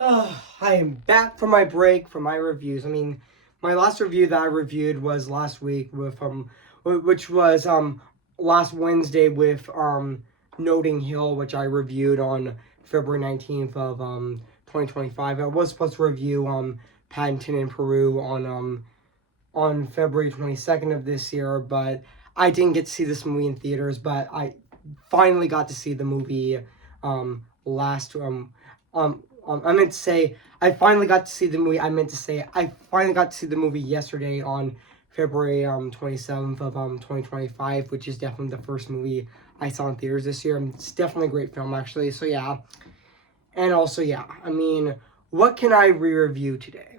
I am back from my break for my reviews. My last review that I reviewed was last week which was last Wednesday with Notting Hill, which I reviewed on February 19th of 2025. I was supposed to review Paddington in Peru on February 22nd of this year, but I didn't get to see this movie in theaters. But I finally got to see the movie last I meant to say I finally got to see the movie. I meant to say I finally got to see the movie yesterday on February 27th of 2025, which is definitely the first movie I saw in theaters this year. It's definitely a great film actually. So yeah. And also yeah, what can I re-review today?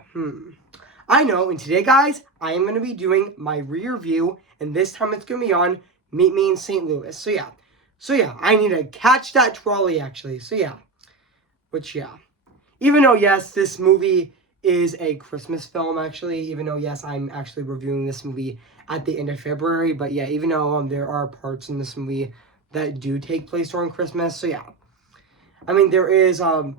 I know, and today guys, I am gonna be doing my re-review, and this time it's gonna be on Meet Me in St. Louis. So yeah, I need to catch that trolley actually. So yeah. Which yeah. Even though, yes, this movie is a Christmas film, actually, even though, yes, I'm actually reviewing this movie at the end of February, but yeah, even though there are parts in this movie that do take place during Christmas, so yeah. There is parts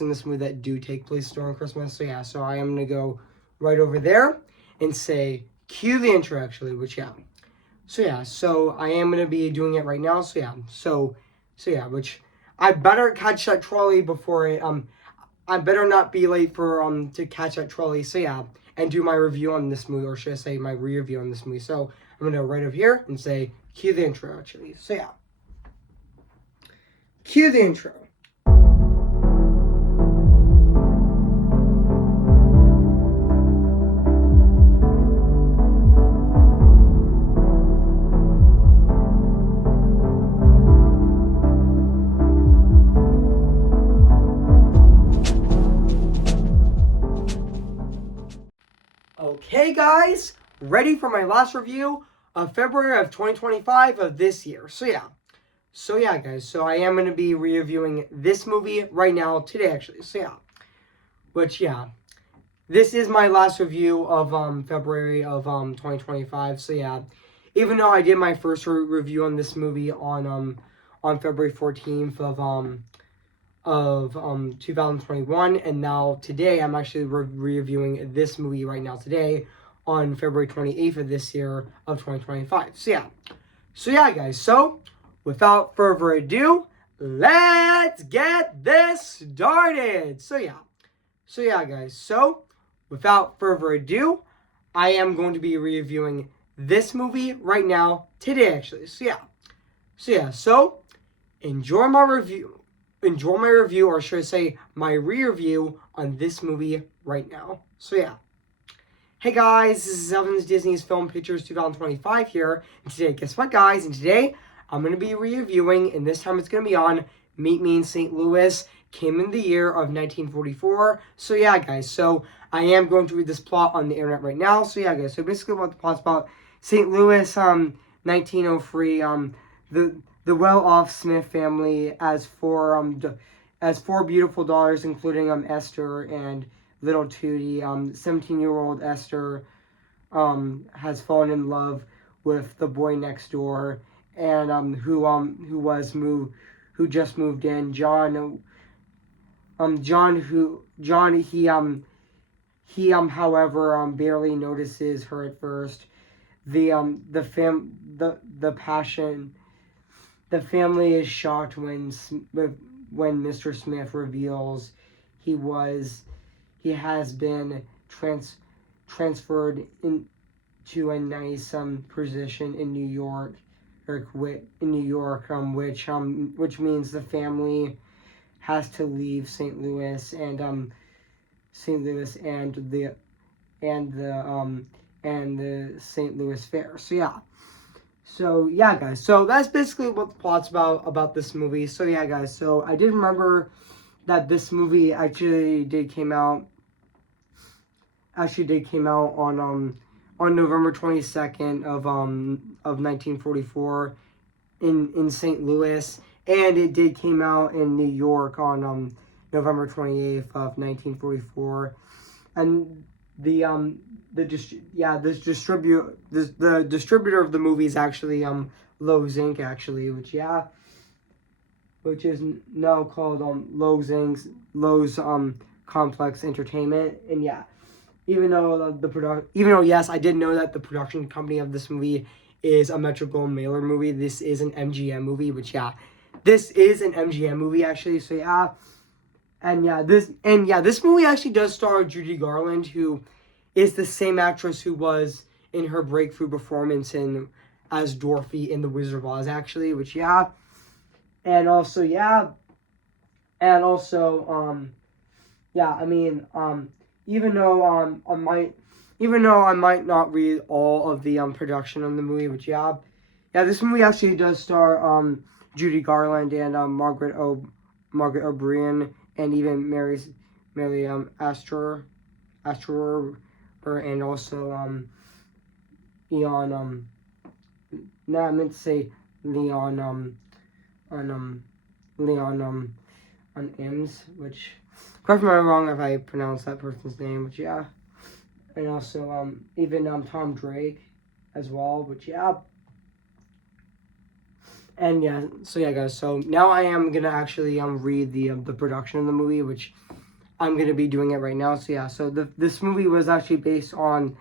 in this movie that do take place during Christmas, so yeah, so I am going to go right over there and say, cue the intro, actually, which yeah. So yeah, so I am going to be doing it right now, so yeah, which I better catch that trolley before I better not be late for to catch that trolley. So yeah, and do my review on this movie, or should I say my re-review on this movie. So I'm gonna right over here and say cue the intro actually. So yeah. Cue the intro. Okay, guys, ready for my last review of February of 2025 of this year. So yeah, guys. So I am going to be reviewing this movie right now today, actually. So yeah, which yeah, this is my last review of February of 2025. So yeah, even though I did my first review on this movie on February 14th of 2021, and now today I'm actually reviewing this movie right now today on February 28th of this year of 2025. So yeah, guys. So without further ado, let's get this started. So yeah, guys. So without further ado, I am going to be reviewing this movie right now today, actually. So enjoy my review. Enjoy my review, or should I say my re-review on this movie right now. So yeah. Hey guys, this is Evans Disney's Film Pictures 2025 here. And today, guess what guys? And today, I'm going to be reviewing, and this time it's going to be on Meet Me in St. Louis. Came in the year of 1944. So yeah, guys. So I am going to read this plot on the internet right now. So yeah, guys. So basically what the plot's about, St. Louis, 1903, the well-off Smith family as four beautiful daughters, including Esther and little Tootie. 17-year-old Esther has fallen in love with the boy next door, and who just moved in, John. He however barely notices her at first. The family is shocked when Mr. Smith reveals he has been transferred into a nice position in New York, which means the family has to leave St. Louis and the St. Louis Fair. So yeah, guys. So that's basically what the plot's about this movie. So yeah, guys. So I did remember that this movie actually did came out on November 22nd of 1944 in St. Louis, and it did came out in New York on November 28th of 1944, and the distributor of the movie is actually Lowe's Inc. actually, which is now called Lowe's Complex Entertainment. And yeah, even though yes, I did know that the production company of this movie is a Metro-Goldwyn-Mayer movie. This is an MGM movie, which yeah, this is an MGM movie actually. So yeah, this movie actually does star Judy Garland, who is the same actress who was in her breakthrough performance in as Dorothy in The Wizard of Oz, actually. Which yeah, and also yeah, and also yeah. I mean even though I might not read all of the production of the movie, but yeah, this movie actually does star Judy Garland and Margaret O'Brien and even Mary Astor, and also Leon no, I meant to say Leon on Leon on Ims, which correct me if I'm wrong if I pronounce that person's name, but yeah, and also even Tom Drake as well, which yeah. And yeah, so yeah, guys. So now I am gonna actually read the production of the movie, which I'm gonna be doing it right now. So yeah, so this movie was actually based on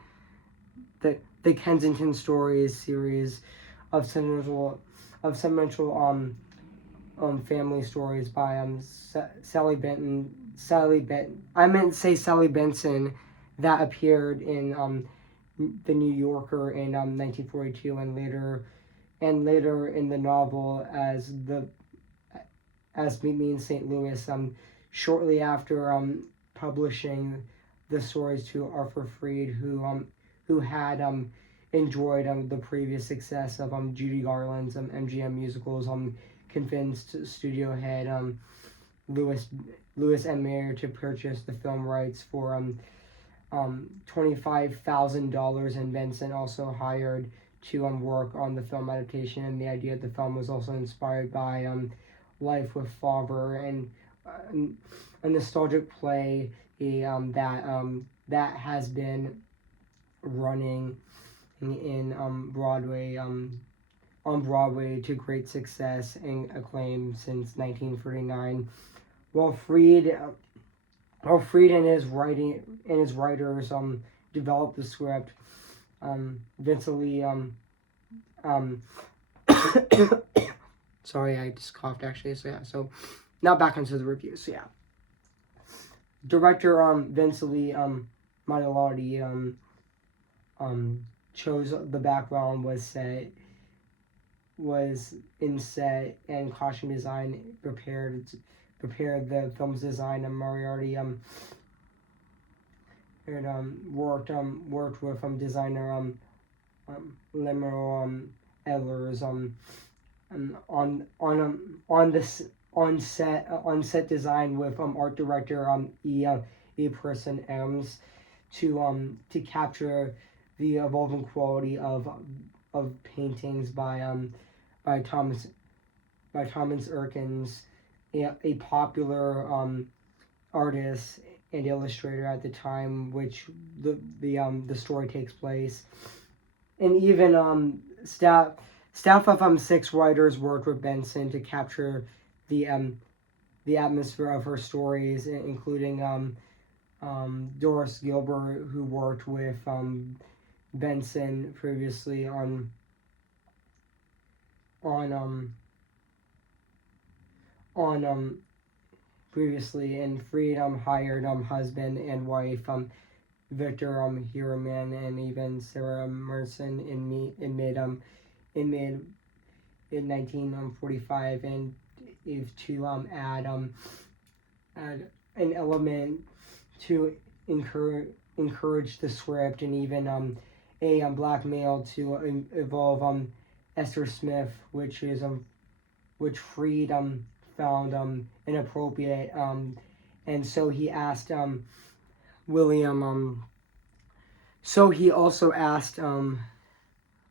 the Kensington Stories series of sentimental family stories by Sally Benton. I meant to say Sally Benson, that appeared in the New Yorker in 1942 and later in the novel as Meet Me in St. Louis, shortly after publishing the stories to Arthur Freed, who had enjoyed the previous success of Judy Garland's MGM musicals, convinced studio head Louis M. Mayer to purchase the film rights for $25,000, and Benson also hired to work on the film adaptation. And the idea of the film was also inspired by Life with Father, and a nostalgic play that has been running in Broadway on Broadway to great success and acclaim since 1939. While Freed and his writers developed the script, Vincent Lee sorry, I just coughed actually. So yeah, so now back onto the review. So yeah, director Vincent Lee Montalotti chose the background was in set, and costume design prepared the film's design, and Moriarty worked with designer Lemuel Ehlers on set design with art director E. Person Ems to capture the evolving quality of paintings by Thomas Erkins, a popular artist and illustrator at the time which the story takes place. And even staff of 6 writers worked with Benson to capture the atmosphere of her stories, including Doris Gilbert, who worked with Benson previously previously, and Freed hired husband and wife Victor Hiraman and even Sarah Merson in 1945, and if to add an element to encourage the script, and even a black male to involve Esther Smith, which Freed found inappropriate, and so he asked William. So he also asked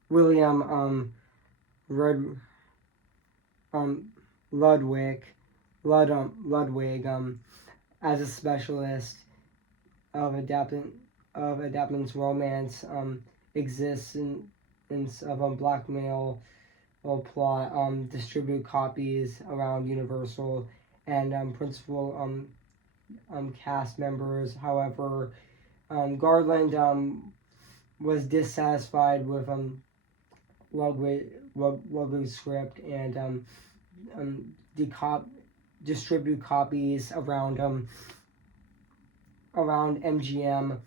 William Red Ludwig as a specialist of adaptance romance existence of black male plot distribute copies around Universal and principal cast members. However, Garland was dissatisfied with Ludwig's script and distribute copies around MGM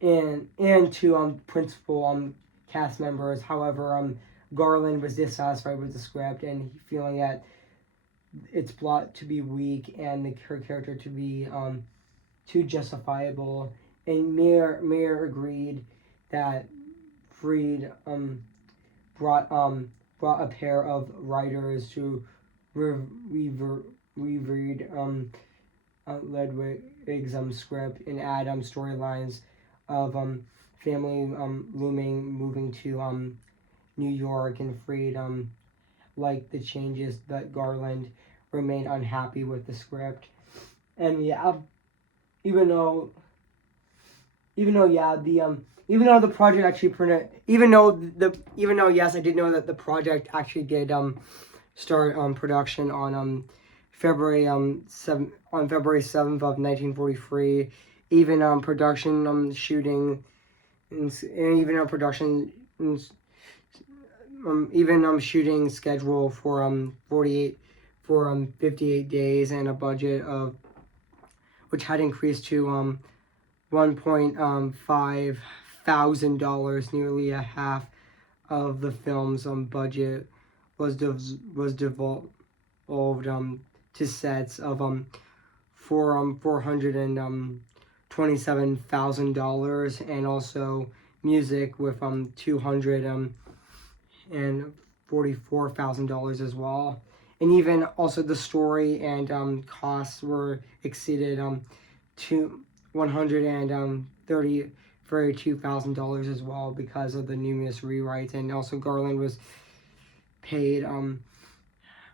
and to principal cast members. However, Garland was dissatisfied with the script and feeling that its plot to be weak and her character to be too justifiable. And Mayer agreed that Freed brought a pair of writers to reread Ludwig's script and add storylines of family moving to New York, and Freed liked the changes, but Garland remained unhappy with the script. And yeah, even though the project actually printed, even though yes, I did know that the project actually did start production on February 7th of 1943. Even production shooting and even production shooting schedule for 58 days and a budget of which had increased to $1.5 thousand, nearly a half of the film's budget was devolved to sets of $427,000 and also music with $244,000 as well. And even also the story and costs were exceeded to $132,000 as well because of the numerous rewrites. And also Garland was paid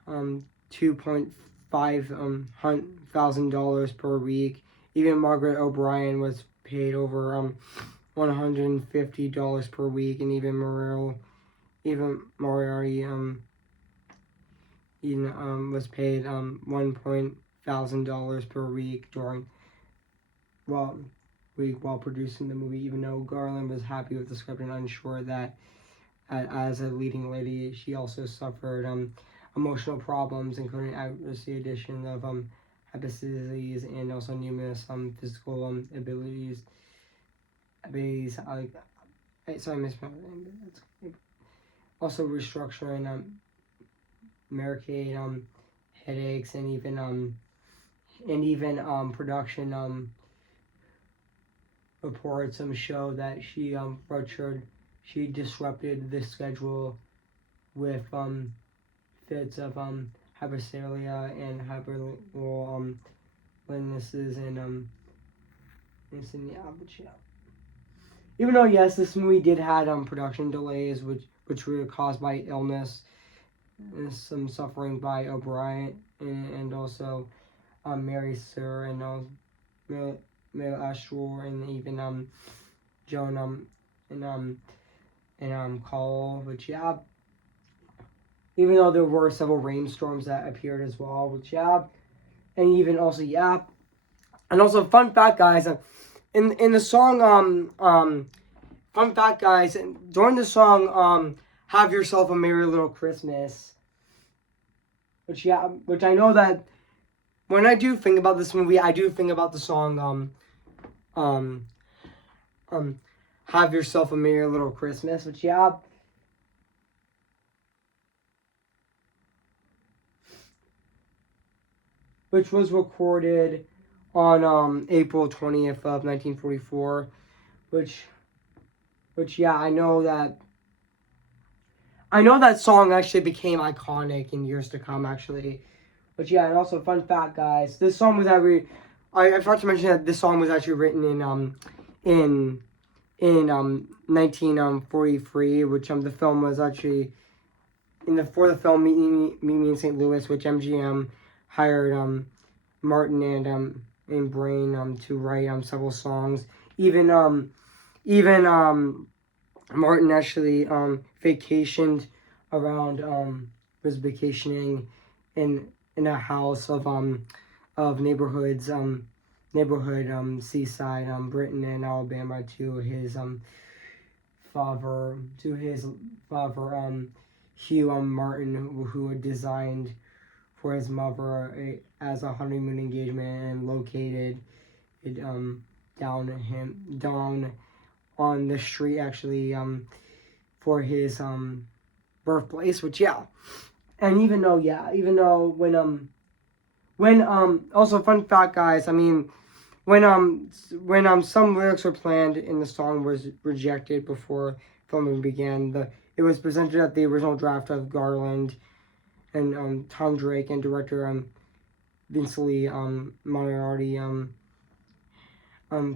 $2.5 thousand per week. Even Margaret O'Brien was paid over $150 per week, and even Moriarty was paid $1,000 per week while producing the movie, even though Garland was happy with the script and unsure that as a leading lady she also suffered emotional problems, including accuracy, addition of hypotheses, and also numerous physical abilities. Sorry, I mispronounced it. Also restructuring Medicaid headaches, and even production reports show that she disrupted the schedule with fits of hypersalia and hyperlipidemia illnesses and even though yes, this movie did had production delays which were caused by illness and some suffering by O'Brien and also Mary Sir and Mel Ashore and even Joan and Cole, which yeah, even though there were several rainstorms that appeared as well, which yeah, and even also yeah, and also fun fact, guys, in the song fun fact, guys, during the song "Have Yourself a Merry Little Christmas," which I know that when I do think about this movie, I do think about the song "Have Yourself a Merry Little Christmas," which yeah. Which was recorded on April 20th of 1944, which yeah, I know that song actually became iconic in years to come, actually. But yeah, and also fun fact, guys, this song was actually, I forgot to mention that this song was actually written in 1943, which the film was actually for the film Meet Me in St. Louis, which MGM hired Martin and Brain to write several songs. Even Martin actually vacationed around was vacationing in a house of neighborhood seaside Britain and Alabama to his father Hugh Martin, who had designed for his mother as a honeymoon engagement and located it down on the street actually for his birthplace, which yeah. And even though when also fun fact, guys, I mean when some lyrics were planned and the song was rejected before filming began, it was presented at the original draft of Garland and Tom Drake and director Vince Lee Moriarty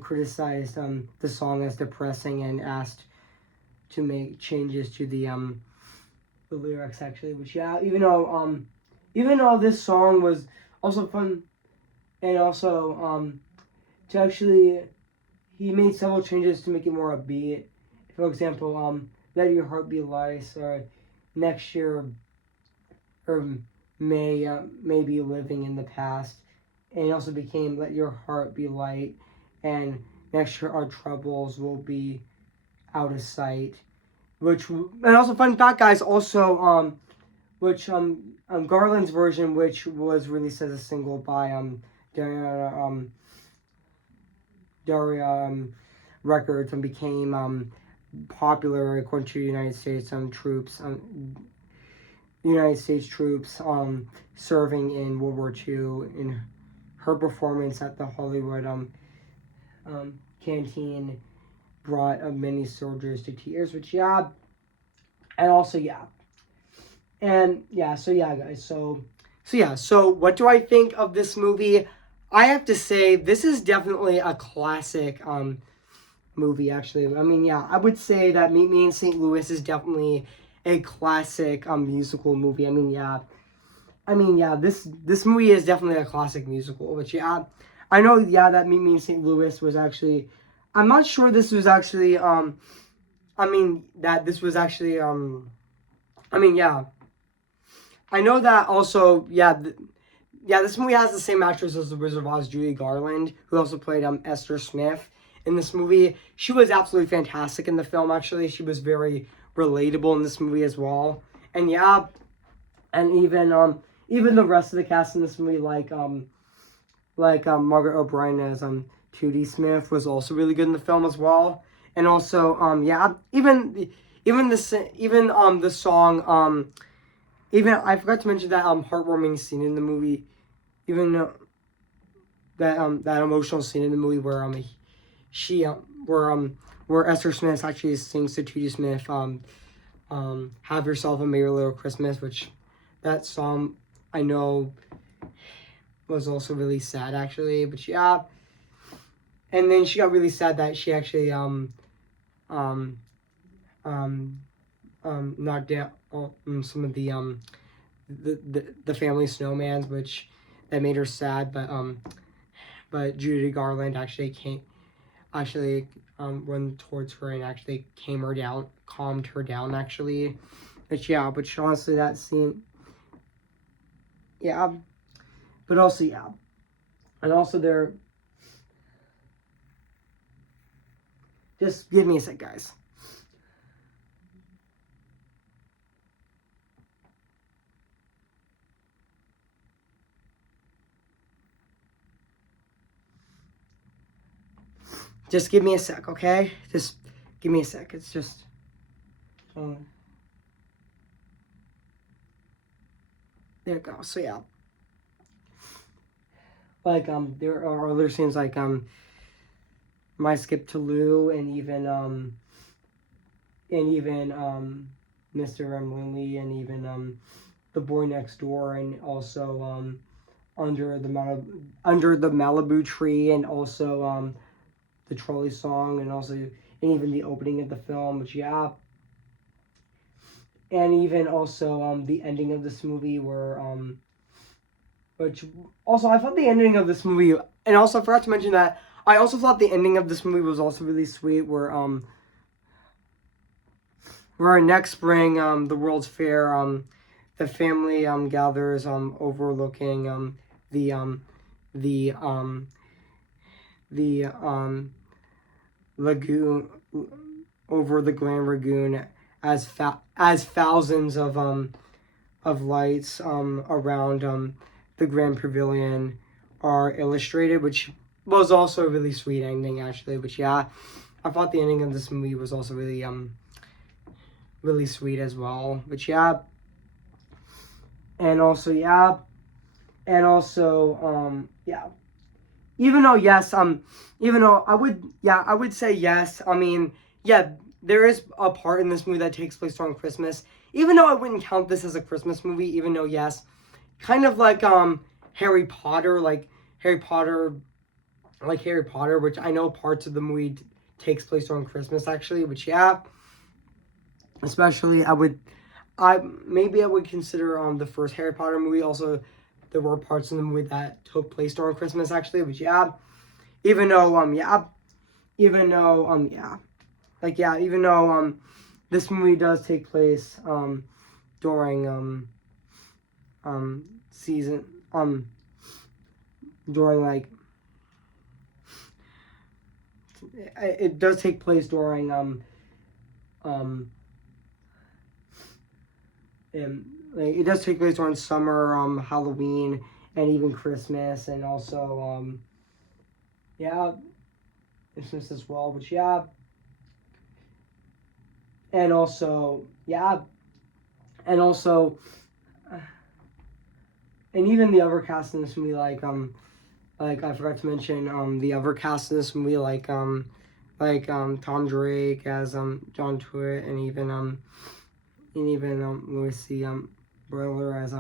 criticized the song as depressing and asked to make changes to the lyrics actually, which yeah, even though this song was also fun and also to actually he made several changes to make it more upbeat. For example, Let Your Heart Be Light or Next Year or may be living in the past, and it also became Let Your Heart Be Light and Next Year Our Troubles Will Be Out of Sight, which and also fun fact, guys, also which Garland's version, which was released as a single by Daria Records and became popular according to United States troops serving in World War II. In her performance at the Hollywood canteen brought many soldiers to tears, which yeah, and also yeah, and yeah, so yeah, guys, so what do I think of this movie? I have to say this is definitely a classic movie. Actually, I mean, yeah, I would say that Meet Me in St. Louis is definitely a classic musical movie. I mean, yeah, this movie is definitely a classic musical. Which yeah, I know, yeah, that Meet Me in St. Louis was actually, I'm not sure this was actually I mean that this was actually I mean yeah, I know that also yeah. Yeah, this movie has the same actress as The Wizard of Oz, Judy Garland, who also played Esther Smith in this movie. She was absolutely fantastic in the film, actually. She was very relatable in this movie as well. And yeah, and even the rest of the cast in this movie, like Margaret O'Brien as Tootie Smith was also really good in the film as well. And also yeah, even the song even I forgot to mention that heartwarming scene in the movie, even that emotional scene in the movie where she where Esther Smith actually sings to Tootie Smith Have Yourself a Merry Little Christmas, which that song I know was also really sad actually, but yeah, and then she got really sad that she actually knocked down some of the family snowmans, which that made her sad, but Judy Garland actually went towards her and actually calmed her down actually. But yeah, but honestly that scene, yeah, but also yeah, and also there. Just give me a sec, guys. Just give me a sec, okay? Just give me a sec. It's just. There it goes. So yeah. Like there are other scenes like My Skip to Lou and even Mr. Lindley and even The Boy Next Door and also under the Malibu tree and also the trolley song and also and even the opening of the film, which yeah, and even also the ending of this movie where which also I thought the ending of this movie, and also I forgot to mention that I also thought the ending of this movie was also really sweet where where next spring, the World's Fair, the family gathers overlooking the the um the lagoon, over the Grand Lagoon, as thousands of lights around the Grand Pavilion are illustrated, which was also a really sweet ending actually. But yeah, I thought the ending of this movie was also really sweet as well. But yeah, and also yeah. Even though yes, even though I would say yes. I mean, yeah, there is a part in this movie that takes place during Christmas. Even though I wouldn't count this as a Christmas movie, even though yes, kind of like Harry Potter, Harry Potter, which I know parts of the movie takes place during Christmas actually, which yeah, especially I would consider the first Harry Potter movie also. There were parts in the movie that took place during Christmas actually, which yeah, even though even though even though this movie does take place during season during it does take place during it does take place during summer, Halloween, and even Christmas, and also Christmas as well. Which yeah, and also and also and even the other cast in this movie, like I forgot to mention the other cast in this movie, Tom Drake as John Tuitt, and even Louis C. Briller as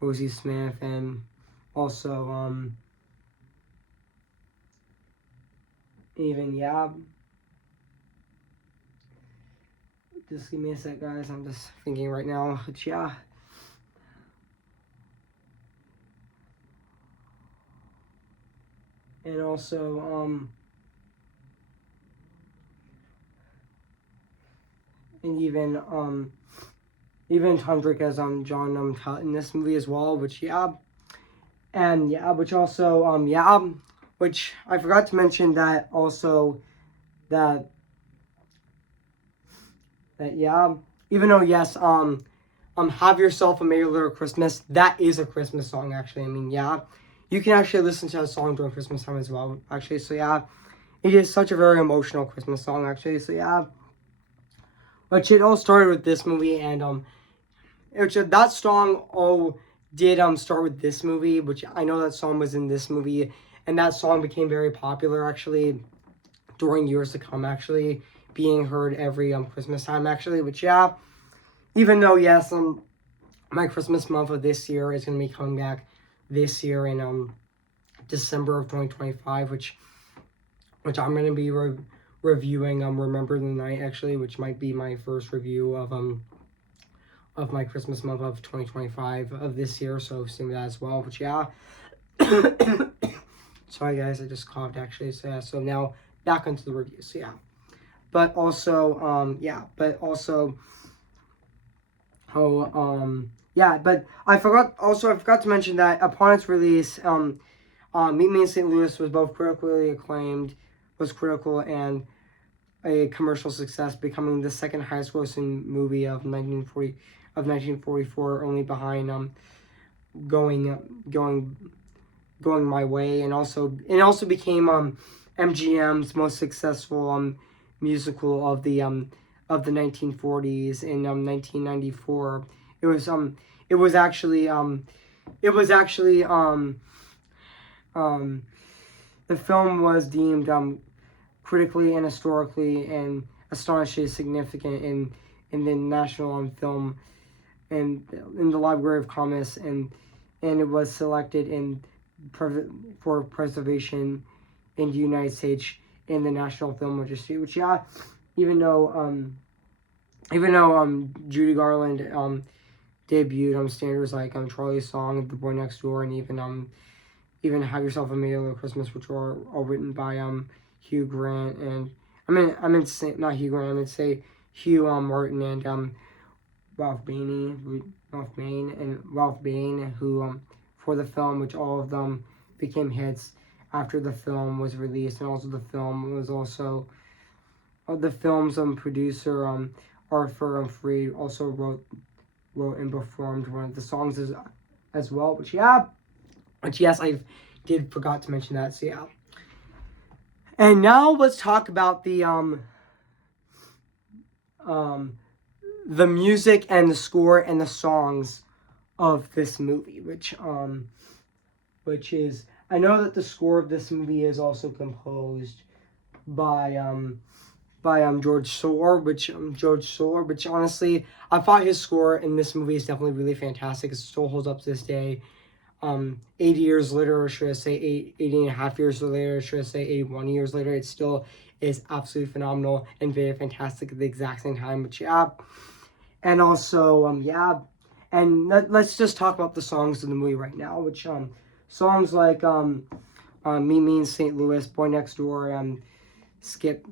Rosie Smith, and also even just give me a sec, guys. I'm just thinking right now. But yeah. And also and even Tom Drake as John Tutt in this movie as well, which and which also which I forgot to mention that also that even though yes Have Yourself a Merry Little Christmas, that is a Christmas song actually. I mean you can actually listen to that song during Christmas time as well actually. So yeah, it is such a very emotional Christmas song actually. So yeah, which it all started with this movie, and which that song did start with this movie, which I know that song was in this movie, and that song became very popular actually during years to come actually, being heard every Christmas time actually. Which yeah, even though yes my Christmas month of this year is gonna be coming back this year in December of 2025, which I'm gonna be reviewing Remember the Night actually, which might be my first review of my Christmas month of 2025 of this year, so see that as well. But yeah, sorry guys, I just coughed actually. So yeah, so now back into the review. So yeah, but also but I forgot to mention that upon its release, Meet Me in St. Louis was both critically acclaimed, was critical and a commercial success, becoming the second highest grossing movie of 1944, only behind going My Way, and also became MGM's most successful musical of the 1940s in 1994. It was the film was deemed critically and historically and astonishingly significant in the National Film and in the Library of Congress, and it was selected for preservation in the United States in the National Film Registry. Which even though Judy Garland debuted standards like Charlie's Song, The Boy Next Door, and even Have Yourself a Merry Little Christmas, which were all written by Hugh Grant, and I meant to say not Hugh Grant, I meant to say Hugh Martin and Ralph Bain, who for the film, which all of them became hits after the film was released, and also the film was also the film's producer Arthur Freed also wrote and performed one of the songs as well. Which yes, I did forgot to mention that. So yeah. And now let's talk about the music and the score and the songs of this movie, which is, I know that the score of this movie is also composed by George Soler, which honestly, I thought his score in this movie is definitely really fantastic. It still holds up to this day. 80 years later, or should I say 80 and a half years later, or should I say 81 years later, it still is absolutely phenomenal and very fantastic at the exact same time. But yeah, and also and let's just talk about the songs in the movie right now. Which songs like Meet Me in St. Louis, Boy Next Door, Skip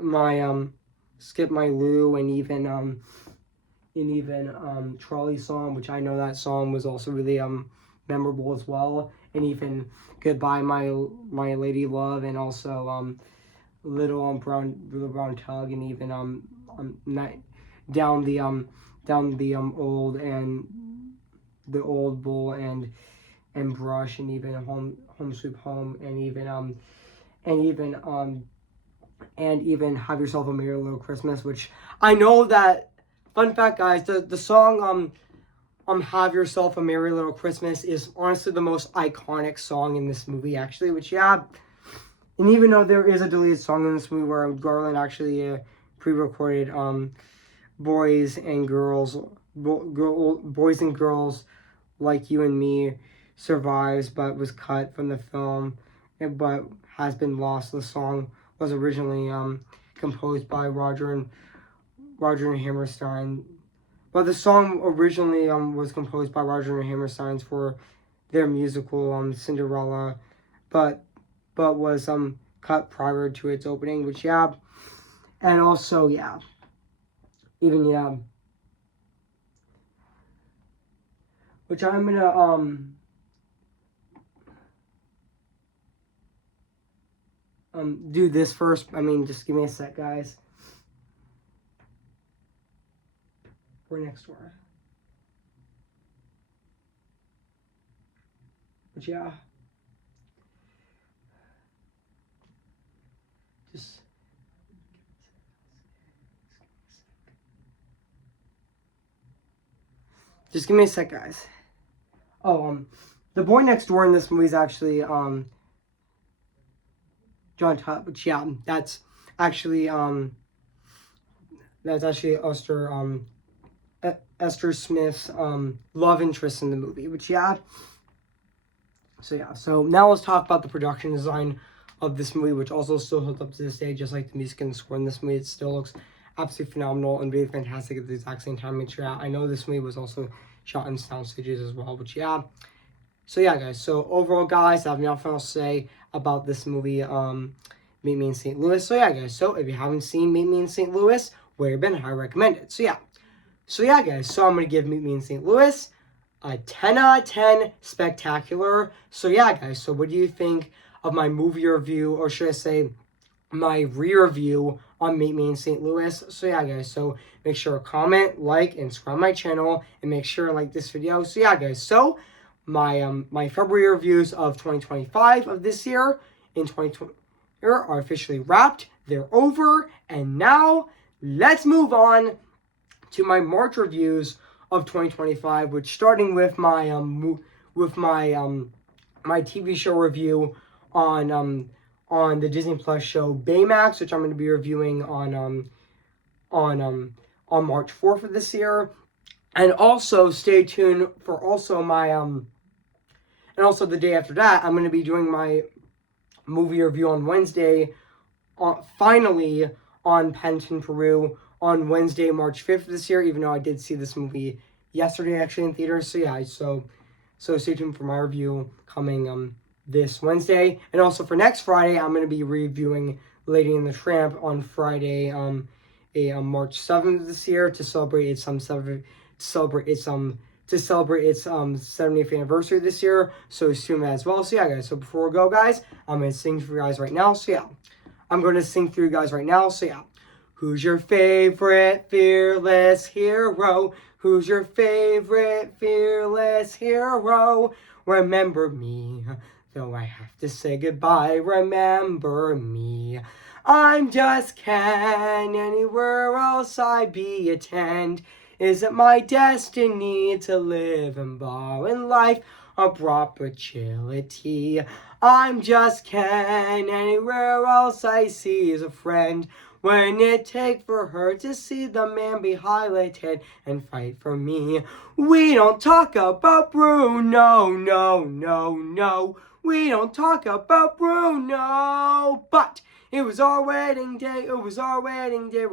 My Lou, and even Trolley Song, which I know that song was also really memorable as well, and even Goodbye My Lady Love, and also Little Brown Tug, and even down the old bull and Brush, and even Home Sweet Home, and even Have Yourself a Merry Little Christmas, which I know that, fun fact guys, the song Have Yourself a Merry Little Christmas is honestly the most iconic song in this movie, actually, which and even though there is a deleted song in this movie where Garland actually pre-recorded Boys and Girls Like You and Me survives, but was cut from the film, but has been lost. The song was originally composed by Roger and Hammerstein, but the song originally was composed by Roger and Hammerstein for their musical Cinderella, but was cut prior to its opening. Which and also even which I'm gonna do this first. I mean, just give me a sec, guys. We're next door. But just give me a sec, guys. Oh, the boy next door in this movie is actually John Tutt, which that's actually Esther Smith's love interest in the movie, which so now let's talk about the production design of this movie, which also still holds up to this day, just like the music and the score in this movie. It still looks absolutely phenomenal and really fantastic at the exact same time. Which I know this movie was also shot in sound stages as well, which so guys, so overall guys, I have nothing else to say about this movie, Meet Me in St. Louis. So guys, so if you haven't seen Meet Me in St. Louis, where you've been, I recommend it. So guys, so I'm gonna give Meet Me in St. Louis a 10 out of 10 spectacular. So guys, so what do you think of my movie review, or should I say my re-review on Meet Me in St. Louis? So guys, so make sure to comment, like, and subscribe my channel, and make sure to like this video. So guys, so my February reviews of 2025 of this year in 2020 are officially wrapped. They're over, and now let's move on to my March reviews of 2025, which starting with my my TV show review on the Disney Plus show Baymax, which I'm going to be reviewing on March 4th of this year. And also stay tuned for also my and also the day after that, I'm going to be doing my movie review on Wednesday, finally on Paddington Peru on Wednesday, March 5th this year, even though I did see this movie yesterday actually in theaters. So so stay tuned for my review coming this Wednesday. And also for next Friday, I'm going to be reviewing Lady and the Tramp on Friday on March 7th this year to celebrate its 70th anniversary this year. So soon as well. So yeah, guys. So before we go, guys, I'm gonna sing for you guys right now. So yeah, I'm gonna sing for you guys right now. So yeah, who's your favorite fearless hero? Who's your favorite fearless hero? Remember me, though I have to say goodbye. Remember me. I'm just Ken, anywhere else I be attend. Is it my destiny to live and bow in life a perpetuity? I'm just Ken, anywhere else I see is a friend. When it take for her to see the man be highlighted and fight for me. We don't talk about Bruno, no, no, no. We don't talk about Bruno, but it was our wedding day, we're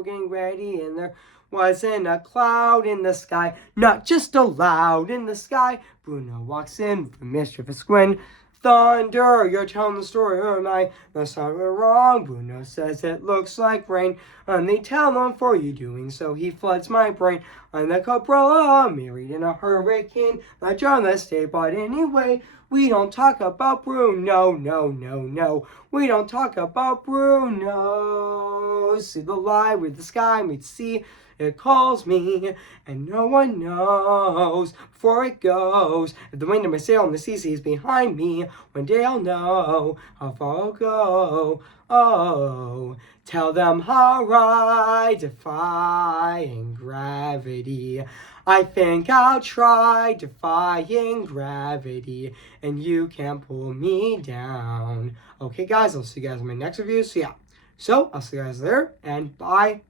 getting ready, and there wasn't a cloud in the sky, not just a loud in the sky. Bruno walks in with a mischievous grin. Thunder, you're telling the story, or am I? That's not wrong. Bruno says it looks like rain, and they tell him for you doing so, he floods my brain. I'm the Caprella, married in a hurricane, not John Let's stay, but anyway, we don't talk about Bruno, no, no, no. We don't talk about Bruno. See the light with the sky meets sea. It calls me, and no one knows before it goes. If the wind of my sail and the sea seas behind me, one day I'll know how far I'll go. Oh, tell them how I defying gravity. I think I'll try defying gravity, and you can't pull me down. Okay, guys, I'll see you guys in my next review. So yeah, I'll see you guys there, and bye.